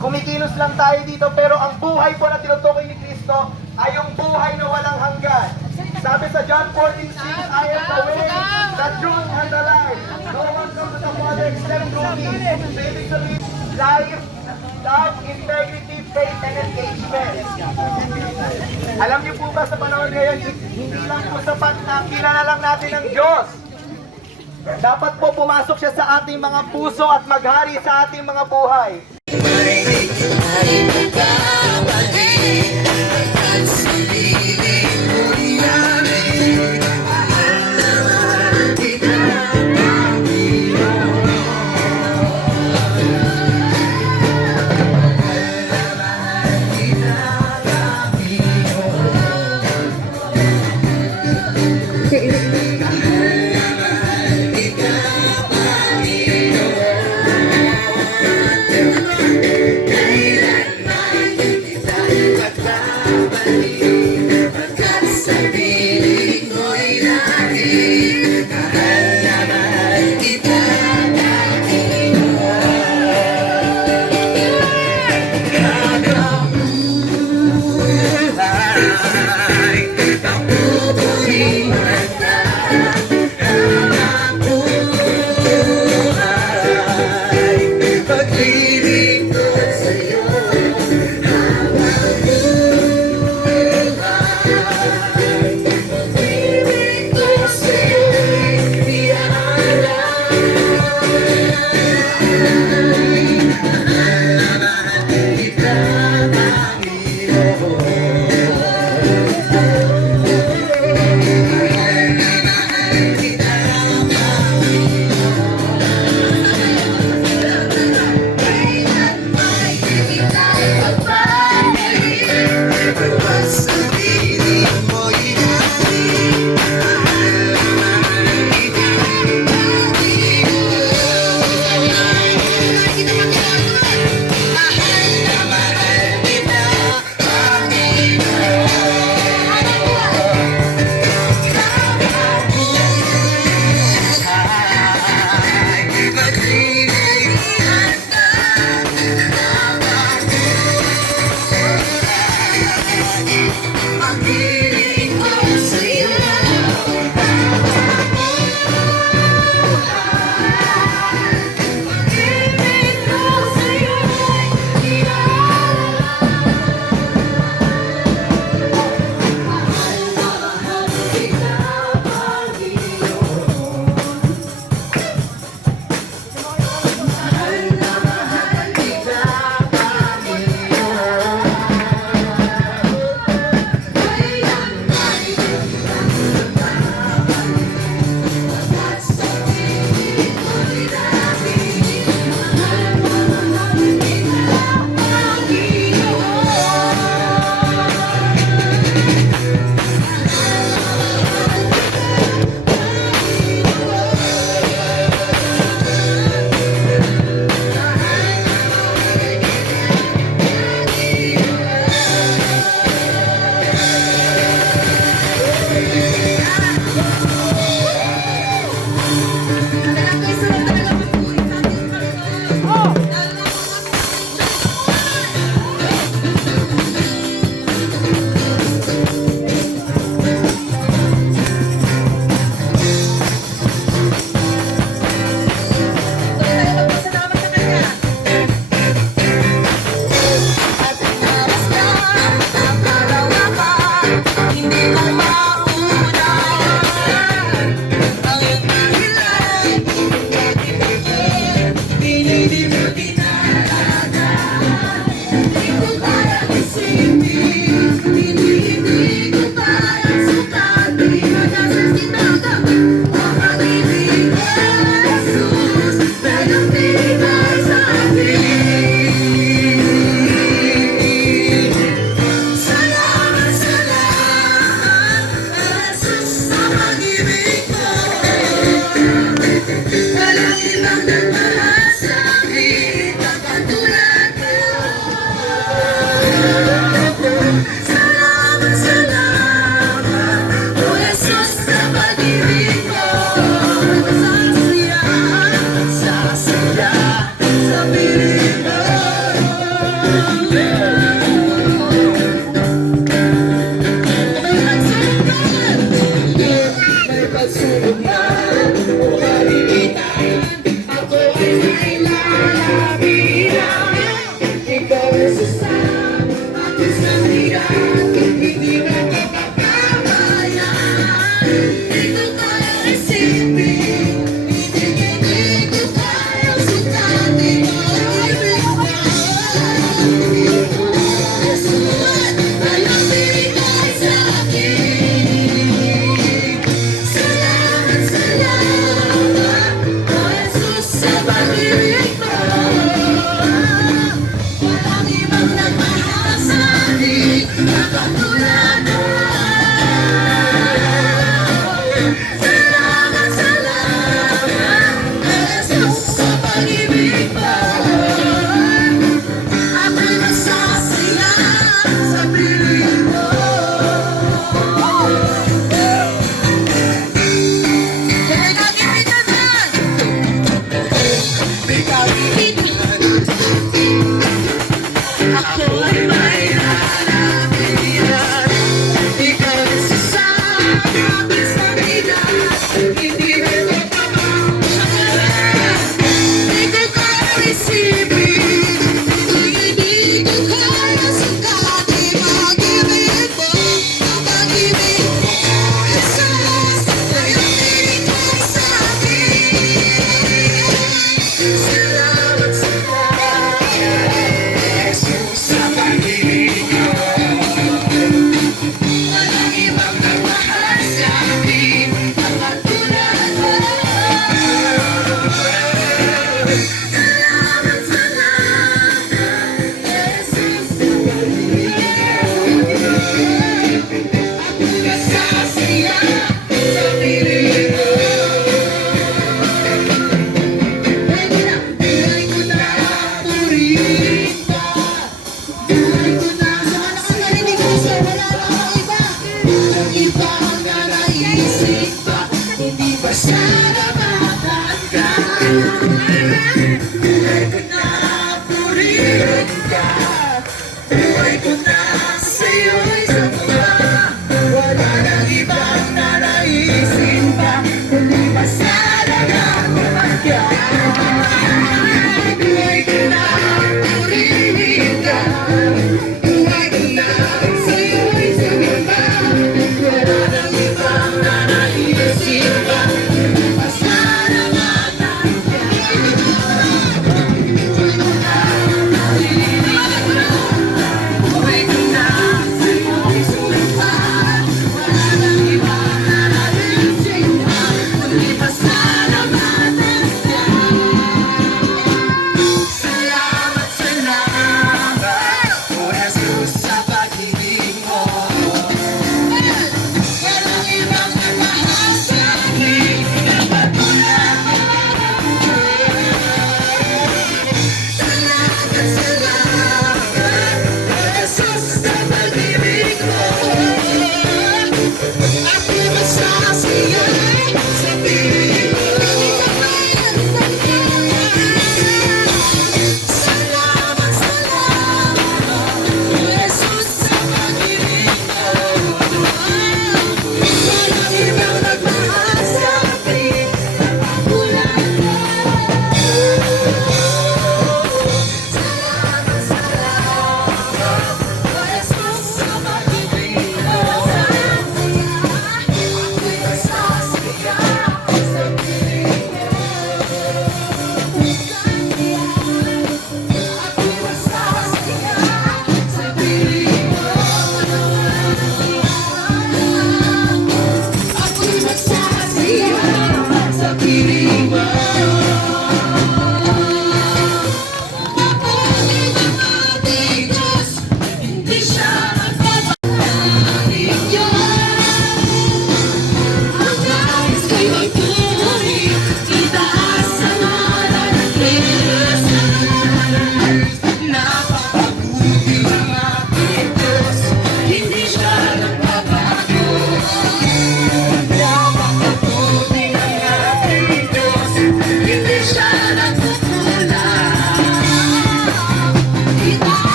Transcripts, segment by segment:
Kumikilos lang tayo dito, pero ang buhay po na tinutukoy ni Kristo ay yung buhay na walang hanggan. Sabi sa John 14:6, I am the way, the truth, and the life. No one comes to the Father except through me. So ibig sabihin, life, love, integrity, faith, and engagement. Alam niyo po ba sa panahon ngayon, hindi lang po sapat na kilala lang natin ang Diyos. Dapat po pumasok siya sa ating mga puso at maghari sa ating mga buhay.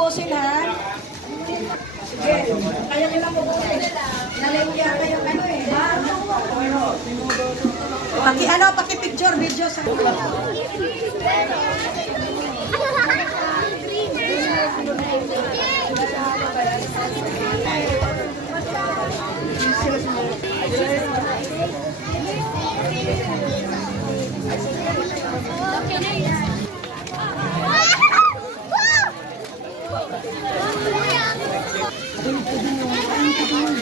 ubusin, ha? Sige, kaya nilang ubusin. Nalengya kayo, ano eh. Paki-picture, video sa...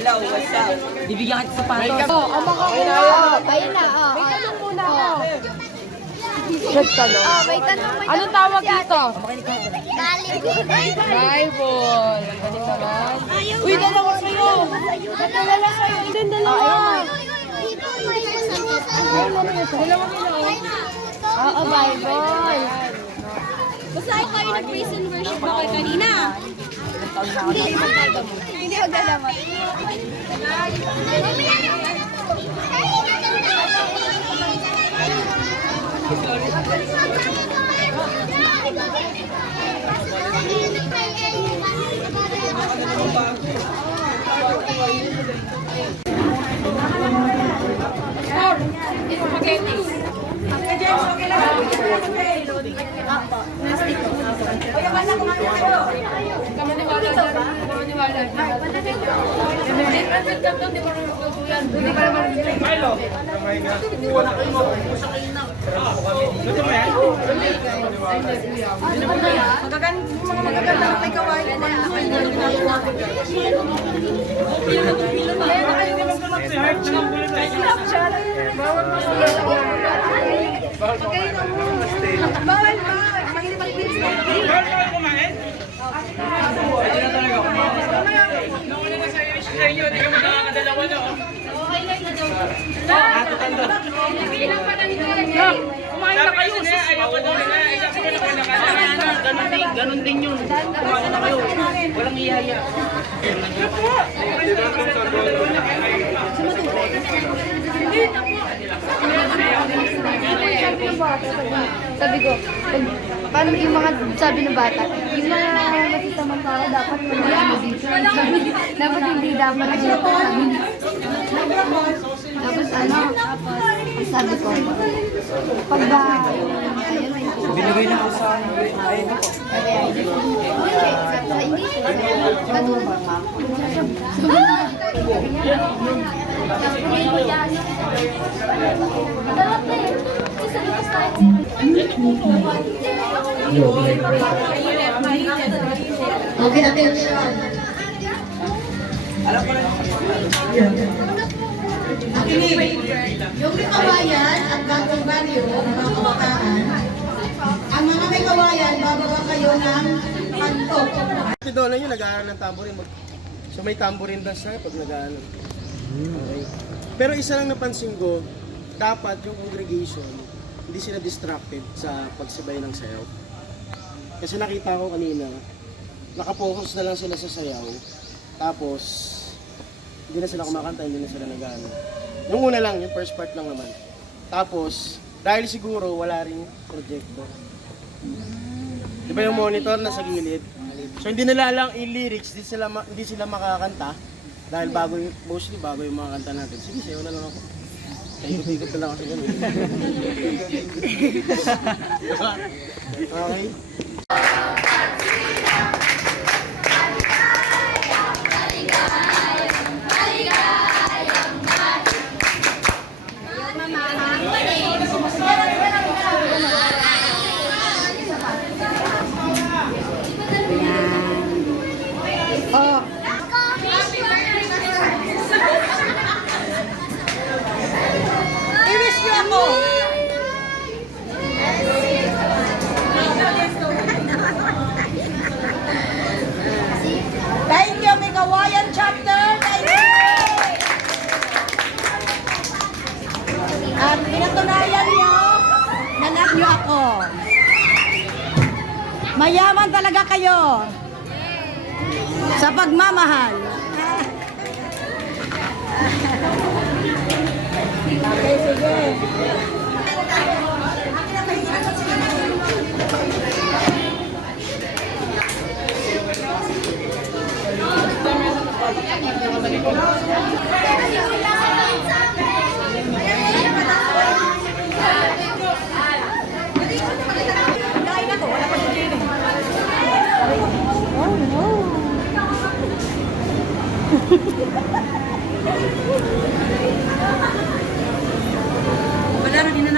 Hello, what's up? Bibigyan kita sapatos. May tanong muna ako. May tanong. Anong tawag dito? Bible. Galing naman. Uy, dalawa kayo. Dalawa kayo. Hindi, dalawa. Dalawa kayo. Oo, Bible. Basta kayo nag-praise and worship ba kayo kanina? Hindi, magdalawa. Magaganda may kawain. Bawal ba? Mahilig mag-kids. Kumain na kayo. Ganun din yun. Kumain na kayo. Walang iyaya. Sabi ko, paano yung mga sabi ng bata, yung mga matitamang tao dapat ano dito. Dapat hindi dapat dito. Tapos ang sabi ko, pag ba, Binigay na ko sa ayun ako. Okay, attention. Makinig. Yung may kawayan at bagong baryo, mga kabataan, ang mga may kawayan, bababa kayo ng pantok. Si Donna yun, nag-aaral ng tamborin. So may tamborin dance na pag nag-aaral. Okay. Pero isa lang napansin ko, dapat yung congregation, hindi sila distracted sa pagsabay ng sayaw. Kasi nakita ko kanina, nakapokus na lang sila sa sayaw. Tapos, hindi na sila kumakanta, hindi na sila nag-aaral. Yung una lang, yung first part lang naman. Tapos, dahil siguro wala ring projector. Di ba yung monitor nasa gilid? So hindi nila lang i-lyrics, hindi sila makakanta dahil mostly bago yung mga kanta natin. Sige, sayo na lang ako. Ikot-ikot na lang kasi ganun. Okay? I-wish nyo ako. Thank you, may kawayan chapter. Thank you. At pinatunayan nyo, nanak nyo ako. Mayaman talaga kayo sa pagmamahal. Okay, sige. Wala rin na